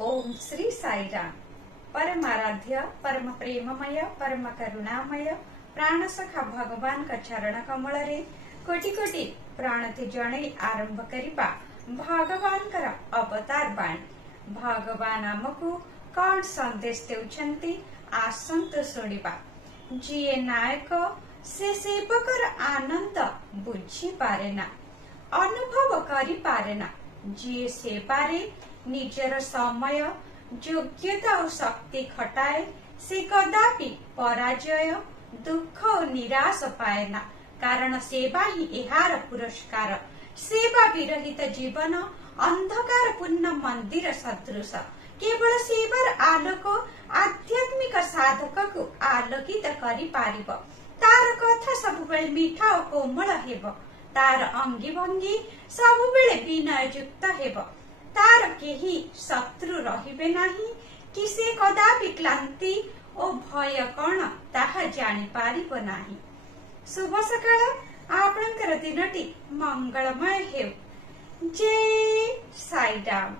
ओम श्री साईराम। परमाराध्य परम प्रेममय परम करुणामय प्राणसखा भगवान का चरण कमल रे कोटि कोटि प्राणति जणई आरंभ करिबा भगवान कर अवतार बाणी। भगवान आमको कौन संदेश देउछंती आसंत सुनिबा। जिए नायक से सेवकर आनंद बुझी पारे ना, अनुभव करि पारे ना। जिए सेवारे निजर समय योग्यता और शक्ति खटाए से कदापि पराजय दुख और निराश पाए ना, कारण सेवा ही एहार पुरस्कार। सेवा विरहित जीवन अंधकार पूर्ण मंदिर सदृश। केवल सेवार आलोक आध्यात्मिक साधक को आलोकित करि पारिब। तार कथा सबुबेले मीठा और कोमल हेब। तार अंगी भंगी सबुबेले विनययुक्त हेब। तार केही शत्रु रहिबे नाही कि से कदापि क्लांति और भय कौन ताहा जानि पारिब नाही। शुभ सकाळ, आपणकर दिनटी मंगलमय हेउ। जय साईराम।